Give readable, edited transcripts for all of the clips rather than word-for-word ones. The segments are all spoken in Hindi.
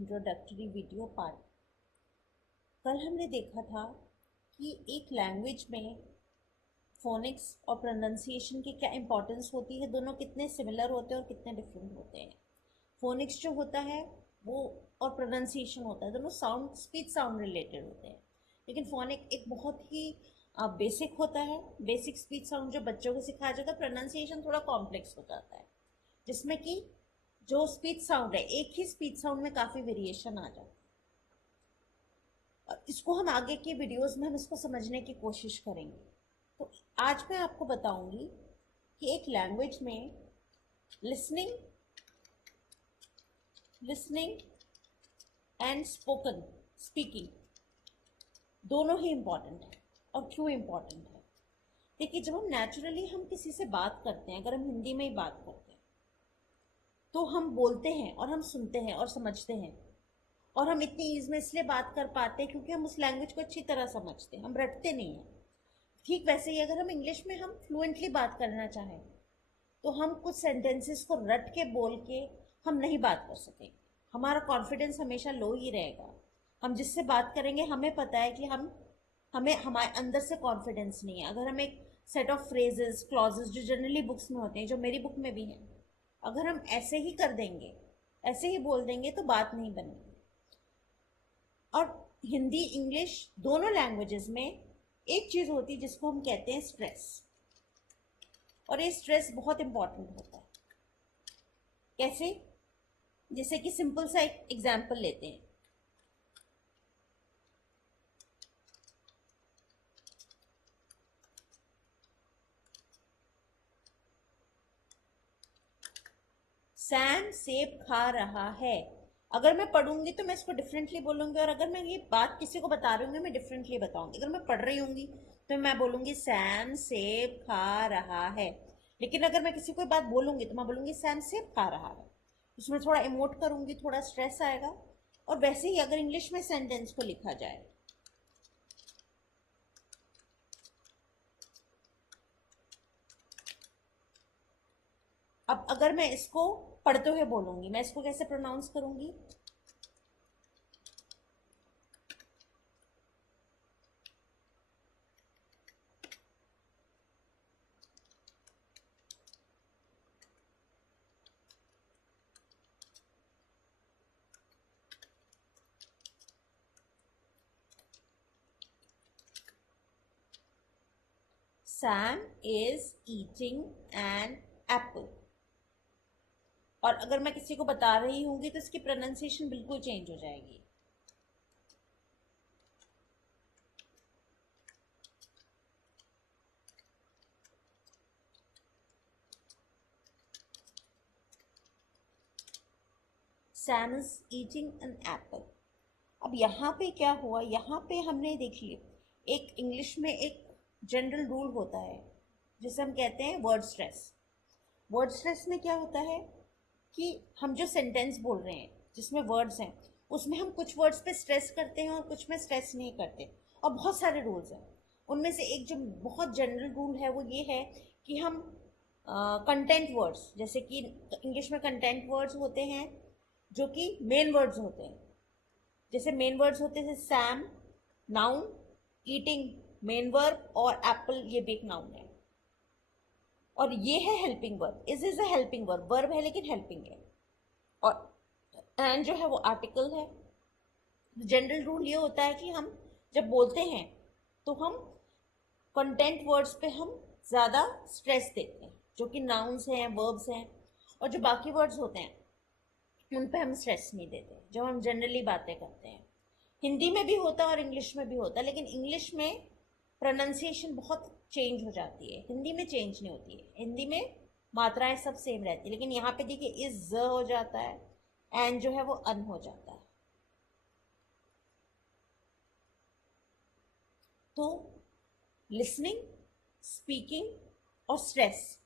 Introductory video part. कल हमने देखा था कि एक लैंग्वेज में फोनिक्स और प्रोनाउंसिएशन की क्या इंपॉर्टेंस होती है, दोनों कितने सिमिलर होते हैं और कितने डिफरेंट होते हैं। फोनिक्स जो होता है वो और प्रोनाउंसिएशन होता है, दोनों साउंड स्पीच साउंड रिलेटेड होते हैं। लेकिन फोनिक एक बहुत ही बेसिक होता है, बेसिक स्पीच साउंड जो बच्चों को सिखाया जाता है। प्रोनाउंसिएशन थोड़ा कॉम्प्लेक्स हो जाता है, जिसमें कि जो स्पीच साउंड है, एक ही स्पीच साउंड में काफ़ी वेरिएशन आ जाता है। और इसको हम आगे के वीडियोस में हम इसको समझने की कोशिश करेंगे। तो आज मैं आपको बताऊंगी कि एक लैंग्वेज में लिसनिंग एंड स्पीकिंग दोनों ही इम्पॉर्टेंट है। और क्यों इम्पॉर्टेंट है? देखिए, जब हम नेचुरली हम किसी से बात करते हैं, अगर हम हिंदी में ही बात करते हैं तो हम बोलते हैं और हम सुनते हैं और समझते हैं, और हम इतनी ईज में इसलिए बात कर पाते हैं क्योंकि हम उस लैंग्वेज को अच्छी तरह समझते हैं, हम रटते नहीं हैं। ठीक वैसे ही अगर हम इंग्लिश में हम फ्लुएंटली बात करना चाहें तो हम कुछ सेंटेंसेस को रट के बोल के हम नहीं बात कर सकेंगे। हमारा कॉन्फिडेंस हमेशा लो ही रहेगा। हम जिससे बात करेंगे हमें पता है कि हमें हमारे अंदर से कॉन्फिडेंस नहीं है। अगर हम एक सेट ऑफ फ्रेजेस क्लॉजेस जो जनरली बुक्स में होते हैं, जो मेरी बुक में भी हैं, अगर हम ऐसे ही कर देंगे, ऐसे ही बोल देंगे तो बात नहीं बनेगी। और हिंदी इंग्लिश दोनों लैंग्वेजेस में एक चीज़ होती है जिसको हम कहते हैं स्ट्रेस, और ये स्ट्रेस बहुत इंपॉर्टेंट होता है। कैसे? जैसे कि सिंपल सा एक एग्जांपल लेते हैं। सैम सेब खा रहा है। अगर मैं पढ़ूंगी तो मैं इसको डिफरेंटली बोलूंगी, और अगर मैं ये बात किसी को बता रही हूँ मैं डिफरेंटली बताऊंगी। अगर मैं पढ़ रही होंगी तो मैं बोलूंगी सैम सेब खा रहा है। लेकिन अगर मैं किसी को बात बोलूंगी तो मैं बोलूंगी सैम सेब खा रहा है। उसमें थोड़ा इमोट करूंगी, थोड़ा स्ट्रेस आएगा। और वैसे ही अगर इंग्लिश में सेंटेंस को लिखा जाए, अब अगर मैं इसको पढ़ते हुए बोलूंगी, मैं इसको कैसे प्रोनाउंस करूंगी? Sam is eating an apple. और अगर मैं किसी को बता रही होंगी तो इसकी प्रोनाउंसिएशन बिल्कुल चेंज हो जाएगी। Sam is eating an apple. अब यहाँ पे क्या हुआ? यहाँ पे हमने देखिए, एक इंग्लिश में एक जनरल रूल होता है जिसे हम कहते हैं वर्ड स्ट्रेस। वर्ड स्ट्रेस में क्या होता है कि हम जो सेंटेंस बोल रहे हैं जिसमें वर्ड्स हैं, उसमें हम कुछ वर्ड्स पे स्ट्रेस करते हैं और कुछ में स्ट्रेस नहीं करते। और बहुत सारे रूल्स हैं। उनमें से एक जो बहुत जनरल रूल है वो ये है कि हम कंटेंट वर्ड्स, जैसे कि इंग्लिश में कंटेंट वर्ड्स होते हैं जो कि मेन वर्ड्स होते हैं। जैसे मेन वर्ड्स होते हैं Sam noun, eating main verb, और एप्पल ये भी एक नाउन है। और ये है helping verb, is a helping verb, verb है लेकिन हेल्पिंग है। और एंड जो है वो आर्टिकल है। जनरल रूल ये होता है कि हम जब बोलते हैं तो हम कंटेंट वर्ड्स पे हम ज़्यादा स्ट्रेस देते हैं, जो कि नाउन्स हैं, वर्ब्स हैं। और जो बाकी वर्ड्स होते हैं उन पे हम स्ट्रेस नहीं देते जब हम जनरली बातें करते हैं। हिंदी में भी होता है और इंग्लिश में भी होता है, लेकिन इंग्लिश में प्रोनाउंसिएशन बहुत चेंज हो जाती है, हिंदी में चेंज नहीं होती है। हिंदी में मात्राएं सब सेम रहती है, लेकिन यहाँ पे देखिए इज ज हो जाता है, एंड जो है वो अन हो जाता है। तो लिसनिंग, स्पीकिंग और स्ट्रेस,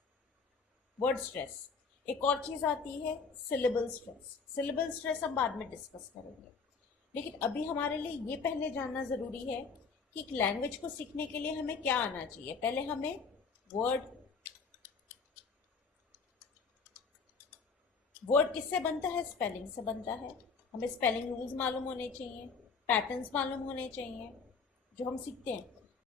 वर्ड स्ट्रेस। एक और चीज़ आती है सिलेबल स्ट्रेस। सिलेबल स्ट्रेस हम बाद में डिस्कस करेंगे, लेकिन अभी हमारे लिए ये पहले जानना ज़रूरी है कि एक लैंग्वेज को सीखने के लिए हमें क्या आना चाहिए। पहले हमें वर्ड किससे बनता है? स्पेलिंग से बनता है। हमें स्पेलिंग रूल्स मालूम होने चाहिए, पैटर्न्स मालूम होने चाहिए जो हम सीखते हैं।